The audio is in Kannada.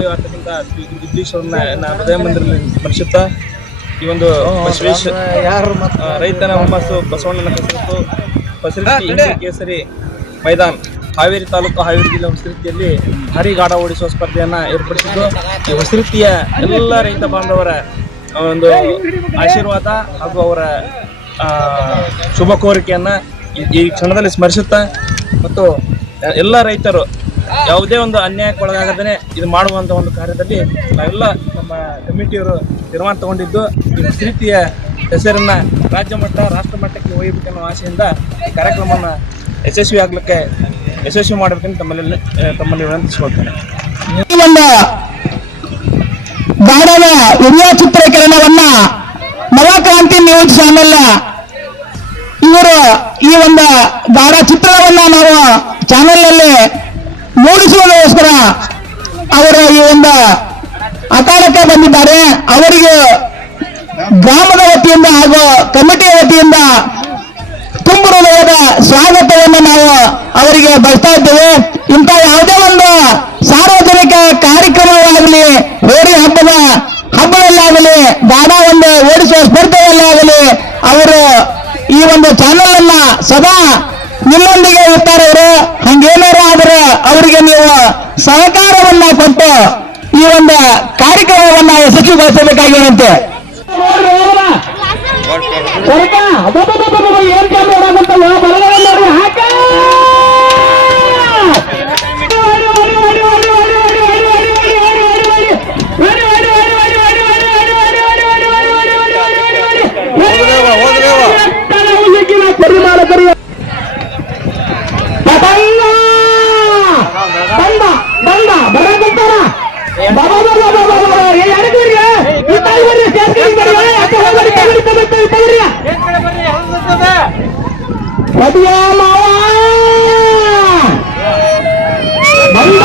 ಬಾಂಧವ್ಯ ಅರ್ಥಕ್ಕಿಂತ ವಿದ್ವೇಷವನ್ನ ಹೃದಯ ಮಂದಿರದಲ್ಲಿ ಸ್ಮರಿಸುತ್ತಾ ಈ ಒಂದು ಬಸವೇಶ್ ರೈತನ ಹುಮ್ಮಸ್ಸು ಬಸವಣ್ಣನ ಕಸರತ್ತು ಫಸಿಲಿಟಿ ಇಂಡಿ ಕೇಸರಿ ಮೈದಾನ್ ಹಾವೇರಿ ತಾಲೂಕು ಹಾವೇರಿ ಜಿಲ್ಲೆ ಹೊಸತಿಯಲ್ಲಿ ಭಾರೀ ಗಾಢ ಓಡಿಸುವ ಸ್ಪರ್ಧೆಯನ್ನು ಏರ್ಪಡಿಸಿದ್ದು ಈ ಹೊಸತಿಯ ಎಲ್ಲ ರೈತ ಬಾಂಧವರ ಒಂದು ಆಶೀರ್ವಾದ ಹಾಗೂ ಅವರ ಶುಭ ಕೋರಿಕೆಯನ್ನು ಈ ಕ್ಷಣದಲ್ಲಿ ಸ್ಮರಿಸುತ್ತಾ ಮತ್ತು ಎಲ್ಲ ರೈತರು ಯಾವುದೇ ಒಂದು ಅನ್ಯಾಯಕ್ಕೊಳಗಾಗದೇ ಇದು ಮಾಡುವಂಥ ಒಂದು ಕಾರ್ಯದಲ್ಲಿ ನಾವೆಲ್ಲ ನಮ್ಮ ಕಮಿಟಿಯವರು ತೀರ್ಮಾನ ತಗೊಂಡಿದ್ದು ಈ ಹೊಸತಿಯ ಹೆಸರನ್ನು ರಾಜ್ಯ ಮಟ್ಟ ರಾಷ್ಟ್ರ ಮಟ್ಟಕ್ಕೆ ಒಯ್ಯಬೇಕೆನ್ನುವ ಆಸೆಯಿಂದ ಈ ಕಾರ್ಯಕ್ರಮವನ್ನು ಯಶಸ್ವಿ ಮಾಡಬೇಕೆಂದು ತಮ್ಮಲ್ಲಿ ವಿನಂತಿಸಿಕೊಳ್ತೇನೆ. ಈ ಒಂದು ಗಾಢದ ವಿಡಿಯೋ ಚಿತ್ರೀಕರಣವನ್ನ ನವಕ್ರಾಂತಿ ನ್ಯೂಸ್ ಚಾನೆಲ್ ಇವರು ಈ ಒಂದು ಗಾಢ ಚಿತ್ರಣವನ್ನ ನಾವು ಚಾನೆಲ್ನಲ್ಲಿ ಮೂಡಿಸುವುದಕ್ಕೋಸ್ಕರ ಅವರು ಈ ಒಂದು ಅಖಾಡಕ್ಕೆ ಬಂದಿದ್ದಾರೆ. ಅವರಿಗೆ ಗ್ರಾಮದ ವತಿಯಿಂದ ಹಾಗೂ ಕಮಿಟಿಯ ವತಿಯಿಂದ ತುಂಬ ಹೃದಯದ ಸ್ವಾಗತವನ್ನು ನಾವು ಅವರಿಗೆ ಬಯಸ್ತಾ ಇದ್ದೇವೆ. ಇಂಥ ಯಾವುದೇ ಒಂದು ಸಾರ್ವಜನಿಕ ಕಾರ್ಯಕ್ರಮವಾಗಲಿ, ಹೋರಿ ಹಬ್ಬದಲ್ಲಾಗಲಿ, ಗಾಢ ಒಂದು ಓಡಿಸುವ ಸ್ಪರ್ಧೆಯಲ್ಲಾಗಲಿ ಅವರು ಈ ಒಂದು ಚಾನೆಲ್ ಅನ್ನ ಸದಾ ನಿಮ್ಮೊಂದಿಗೆ ಇರ್ತಾರೆ. ಅವರು ಹಂಗೇನಾರು ಆದ್ರೆ ಅವರಿಗೆ ನೀವು ಸಹಕಾರವನ್ನ ಕೊಟ್ಟು ಈ ಒಂದು ಕಾರ್ಯಕ್ರಮವನ್ನ ಯಶಸ್ವಿಗೊಳಿಸಬೇಕಾಗಿರುವಂತೆ. ಬಂದ